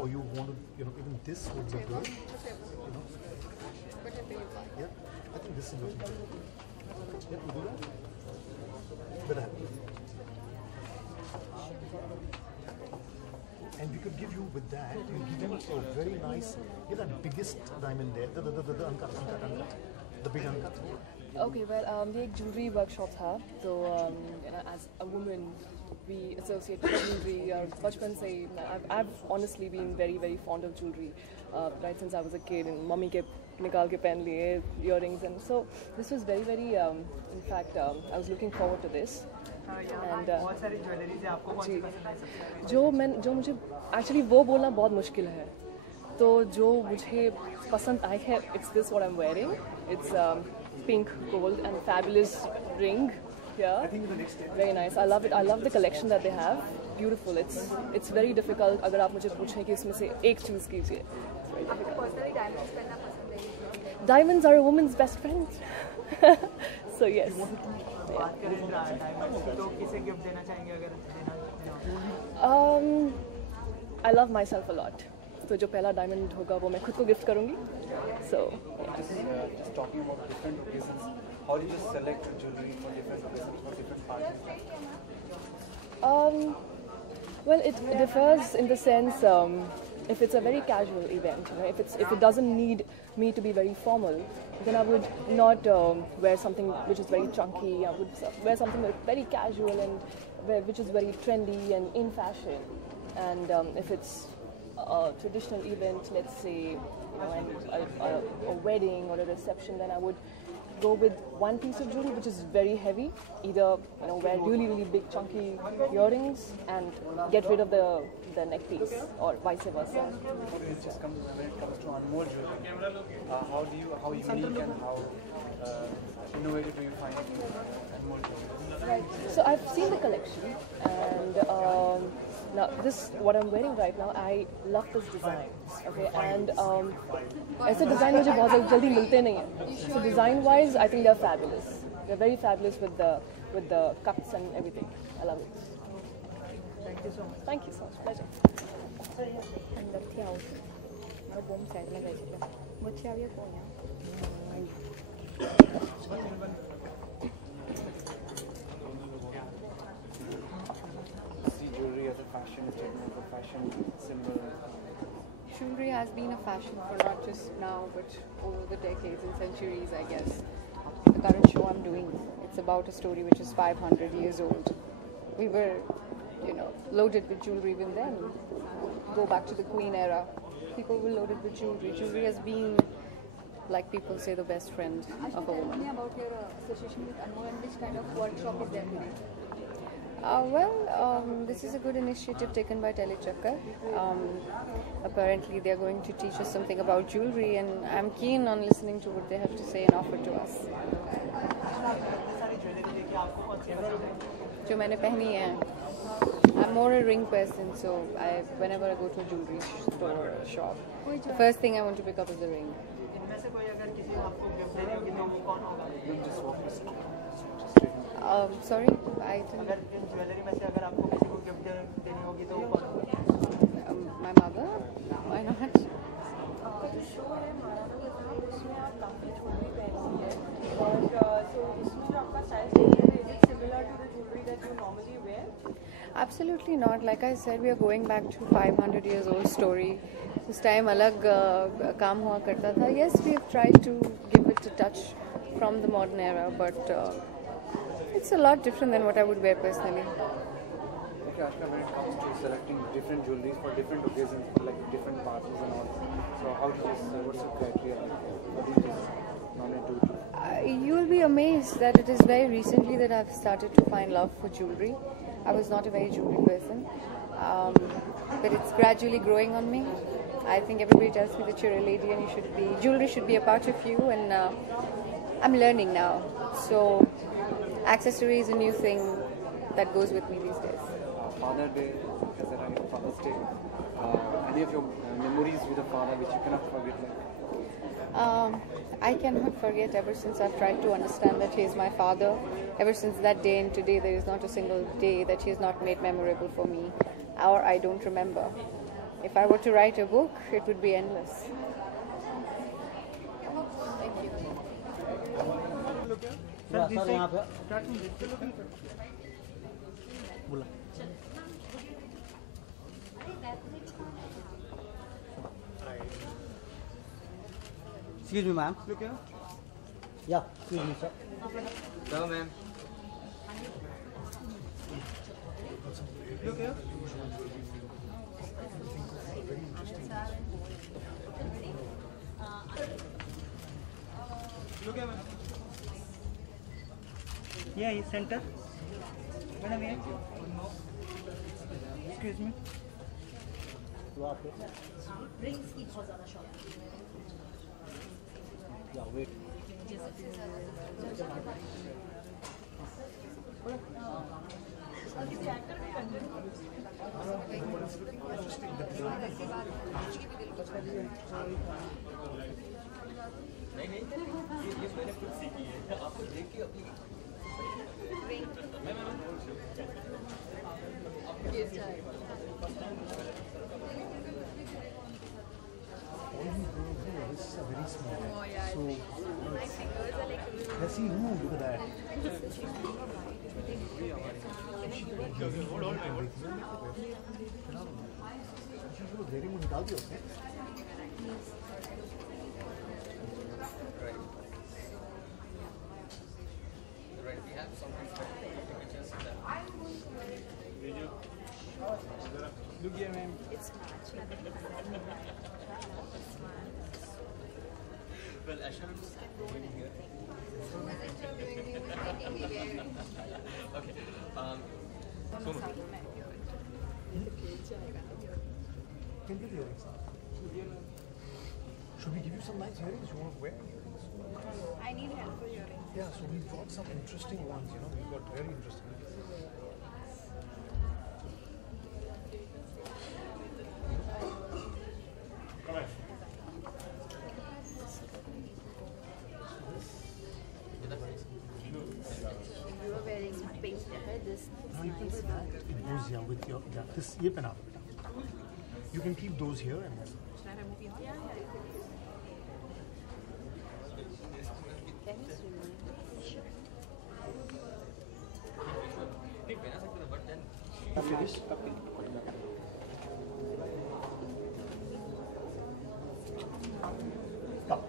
or you want to, even this would be good. Yeah, I think this is looking good. Yeah, we do that. Better. And we could give you with that, we give you a very nice, that biggest diamond there, the uncut, the big uncut. Okay, well, ये एक jewelry workshop था, so as a woman, we associate with jewelry. बचपन से I've honestly been very very fond of jewelry, right since I was a kid. And mummy के निकाल के पहन लिए earrings, and so this was very very. In fact, I was looking forward to this. And बहुत सारी jewelleries है, आपको कौन सी पसंद आई सबसे? जो मुझे actually वो बोलना बहुत मुश्किल है. तो जो मुझे पसंद आई है, it's this what I'm wearing. It's pink gold and fabulous ring here. Very nice. I love it. I love the collection that they have. Beautiful. It's very difficult. अगर आप मुझे पूछें कि इसमें से एक choose कीजिए. आपको पर्सनली डायमंड्स पहनना पसंद है? Diamonds are a woman's best friend. So yes. बात करें डायमंड्स की, तो किसे गिफ्ट देना चाहेंगे अगर देना? I love myself a lot. तो जो पहला डायमंड होगा वो मैं खुद को गिफ्ट करूँगी. So just talking about different occasions, how do you just select jewelry for different occasions, for different parties? Well, it differs in the sense if it's a very casual event, if it doesn't need me to be very formal, then I would not wear something which is very chunky. I would wear something very casual and which is very trendy and in fashion. And if it's a traditional event, let's say, a wedding or a reception, then I would go with one piece of jewelry which is very heavy. Either wear really really big chunky earrings and get rid of the neck piece, or vice versa. It just comes when it comes to Anmol jewelry. How unique and how innovative do you find Anmol jewelry? Right. So I've seen the collection, and now what I'm wearing right now, I love this design. Okay, and ऐसे design मुझे बहुत जल्दी मिलते नहीं हैं. So design wise, I think they're fabulous. They're very fabulous with the cuts and everything. I love it. Thank you so much. Thank you so much. Pleasure. અંદર થી આવું મારો બોમ્બ સાઈડમાં જાય છે. વચ્ચે આવ્યા કોણ? See jewelry as a fashion statement, a fashion symbol. Jewelry has been a fashion for not just now, but over the decades and centuries, I guess. The current show I'm doing, it's about a story which is 500 years old. We were, loaded with jewelry even then. Go back to the Queen era. People were loaded with jewelry. Jewelry has been, like people say, the best friend of a woman. Tell me about your association with Anmol and which kind of workshop is there today? This is a good initiative taken by Telechakkar. Apparently, they are going to teach us something about jewelry, and I'm keen on listening to what they have to say and offer to us. जो मैंने पहनी है, I'm more a ring person, so whenever I go to a jewelry store or a shop, the first thing I want to pick up is a ring. इनमें से कोई अगर किसी को आपको गिफ्ट देनी होगी तो वो कौन होगा? Sorry, I didn't. अगर इन ज्वेलरी में से अगर आपको किसी को गिफ्ट देनी होगी तो वो कौन होगा? My mother? Why not? जो शो है हमारा उसमें आप काफ़ी ज्वेलरी पहनती है और तो इसमें जो आपका स्टाइल चेंज है, is it similar to the jewelry that you normally wear? Absolutely not. Like I said, we are going back to 500 years old story. उस टाइम अलग काम हुआ करता था. Yes, we have tried to give it a touch from the modern era, but it's a lot different than what I would wear personally. Okay, Ashka, when it comes to selecting different jewelries for different occasions, like different parties and all, so how do you what's your criteria? How do you just nominate jewelry? You will be amazed that it is very recently that I've started to find love for jewelry. I was not a very jewelry person, but it's gradually growing on me. I think everybody tells me that you're a lady and jewelry should be a part of you, and I'm learning now. So accessory is a new thing that goes with me these days. Father Day, has arrived, Father's Day. Any of your memories with a father which you cannot forget? I cannot forget ever since I've tried to understand that he is my father. Ever since that day and today, there is not a single day that he has not made memorable for me, or I don't remember. if I were to write a book, it would be endless. Excuse me, ma'am. Yeah, excuse me, sir. Hello, ma'am. Look here. Look here, ma'am. Yeah, he's center. Madam, here. Excuse me. Yeah, wait. Let's see who, look at that. निकाल दिया उसने Look here, ma'am. Well, Ashraf's going here. Okay. Can you get earrings? Should we give you some nice earrings you want to wear? I need help for earrings. Yeah, so we've got some interesting ones, you know, we've got very interesting ones. Come on. You are wearing pink. This nice. It goes here with your, yeah, this, ये पहना दो बेटा. You can keep those here and then. Finish. Stop.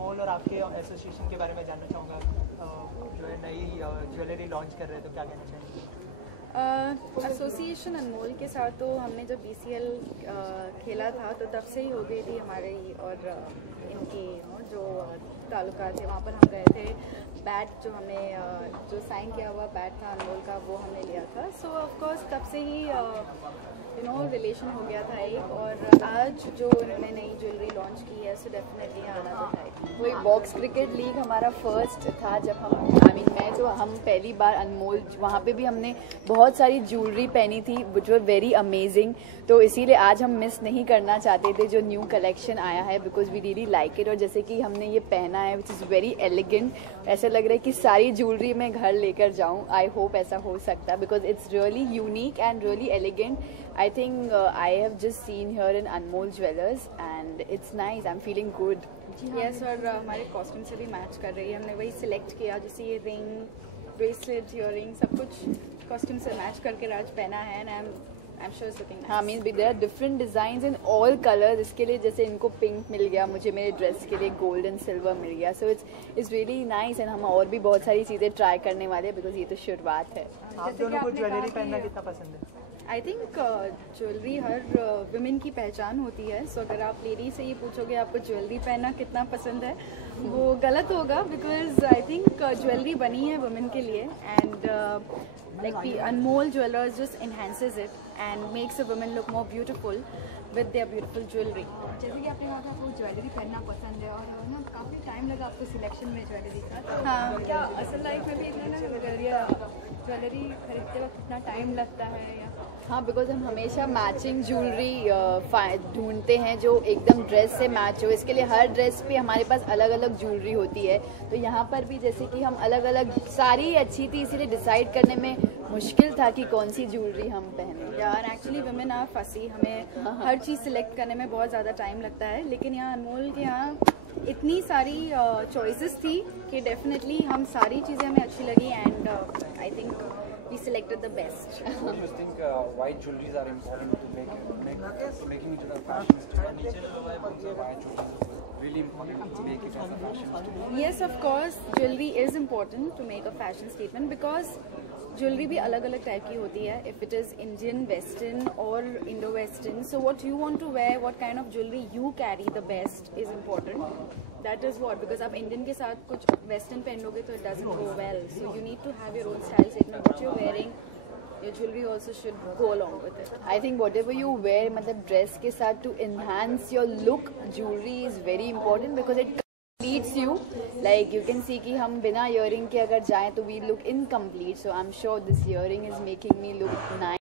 Mall और आपके association के बारे में जानना चाहूँगा जो है नई ज्वेलरी लॉन्च कर रहे हैं तो क्या कहना चाहेंगे? एसोसिएशन अनमोल के साथ तो हमने जब BCL खेला था तो तब से ही हो गई थी हमारे और इनकी जो ताल्लुका थे वहाँ पर हम गए थे. बैट जो हमने जो साइन किया हुआ बैट था अनमोल का वो हमने लिया था. सो ऑफकोर्स तब से ही रिलेशन हो गया था एक. और आज जो उन्होंने नई ज्वेलरी लॉन्च की है सो डेफिनेटली आना तो है. वही बॉक्स क्रिकेट लीग हमारा फर्स्ट था जब हम हम पहली बार अनमोल वहाँ पे भी हमने बहुत सारी ज्वेलरी पहनी थी विच वर वेरी अमेजिंग. तो इसीलिए आज हम मिस नहीं करना चाहते थे जो न्यू कलेक्शन आया है because we really like it. और जैसे कि हमने ये पहना है विच इज़ वेरी एलिगेंट. ऐसा लग रहा है कि सारी ज्वेलरी मैं घर लेकर जाऊँ. आई होप ऐसा हो सकता है because it's really unique and really elegant. I think I have just seen here in Anmol Jewellers and it's nice. I'm feeling good. Yes और हमारे कॉस्ट्यूम से भी मैच कर रही है. हमने वही सिलेक्ट किया जैसे ये रिंग ब्रेसलेट इयरिंग सब कुछ कॉस्ट्यूम से मैच करके राज पहना है. And I am sure it's looking nice. हाँ means there are different designs in all colours. इसके लिए जैसे इनको पिंक मिल गया, मुझे मेरे ड्रेस के लिए गोल्ड एंड सिल्वर मिल गया. So it's really nice. And हम और भी बहुत सारी चीज़ें ट्राई करने वाले हैं बिकॉज ये तो शुरुआत है. आप दोनों को ज्वेलरी पहनना कितना पसंद है? I think jewellery her women की पहचान होती है. सो अगर आप लेडी से ये पूछोगे आपको ज्वेलरी पहनना कितना पसंद है वो गलत होगा बिकॉज आई थिंक ज्वेलरी बनी है वुमेन के लिए. And like Anmol jewellers just enhances it and makes a women look more beautiful with their beautiful jewellery. जैसे कि आपने कहा था आपको ज्वेलरी पहनना पसंद है और ना काफ़ी टाइम लगा आपको सिलेक्शन में ज्वेलरी का. हाँ. क्या असल लाइफ में भी इतना ना ज्वेलरी खरीदते वक्त कितना टाइम लगता है या हाँ, बिकॉज हम हमेशा मैचिंग ज्वेलरी ढूंढते हैं जो एकदम ड्रेस से मैच हो। इसके लिए हर ड्रेस पे हमारे पास अलग अलग ज्वेलरी होती है, तो यहाँ पर भी जैसे कि हम अलग अलग, सारी अच्छी थी इसीलिए डिसाइड करने में मुश्किल था कि कौन सी ज्वेलरी हम पहने। यार एक्चुअली वुमेन आर फसी, हमें हर चीज़ सिलेक्ट करने में बहुत ज़्यादा टाइम लगता है, लेकिन यहाँ अनमोल के यहाँ इतनी सारी चॉइसेस थी कि डेफिनेटली हम सारी चीज़ें हमें अच्छी लगी and I think we selected the best. What do you think white jewelries are important to making it a fashion statement? White jewelry is really important to make it as a fashion statement. Yes, of course, jewelry is important to make a fashion statement because jewelry भी अलग अलग type की होती है. If it is Indian, Western or Indo-Western, so what you want to wear, what kind of jewelry you carry the best is important. That is what, because आप Indian के साथ कुछ Western पहन लोगे तो it doesn't go well. So you need to have your own style statement. What you're wearing, your jewelry also should go along with it. I think whatever you wear, मतलब dress के साथ to enhance your look, jewelry is very important because it completes you. Like you can see कि हम बिना earring के अगर जाएं तो we look incomplete. So I'm sure this earring is making me look nice.